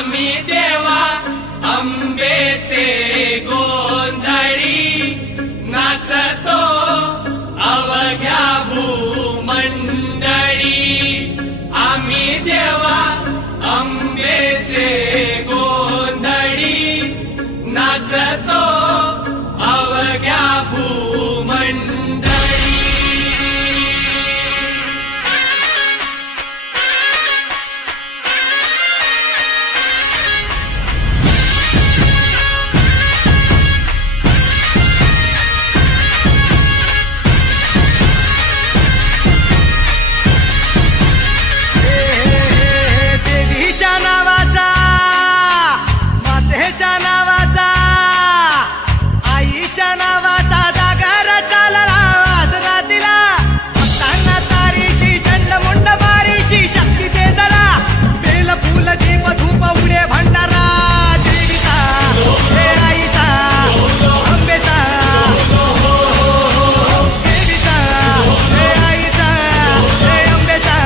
आम्ही देवा अंबेचे गोंधळी नाचतो अवघ्या भूमंडळी। आम्ही देवा अंबेचे गोंधळी नाचतो अवघ्या भूमंडळी। देवीच्या नावाचा, मातेच्या नावाचा, आईच्या नावाचा जागर चालला आज रातीला। भक्तांना तारीची चंडमुंड मारीची शक्ती दे जरा, बेल फुल दीप धूप उडे भंडारा। देवीचा हे आईचा अंबेचा, देवीचा हे आईचा हे अंबेचा।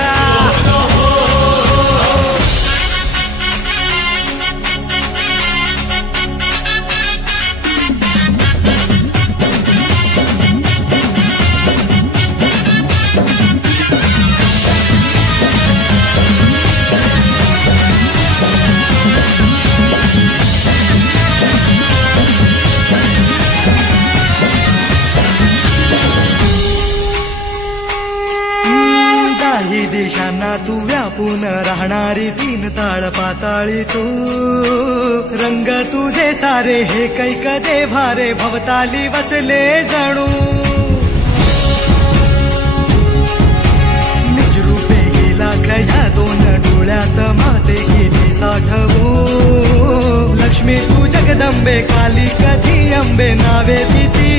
काही दिशांना तू व्यापून राहणारी तीन ताळ पाताळी तू, रंग तुझे सारे हे कैक दे भारे भवताली बसले जणू। निजरूपे गेला खया दोन डोळ्यात माते गेली साठवू। लक्ष्मी तू जगदंबे काली कधी अंबे नावे तिथी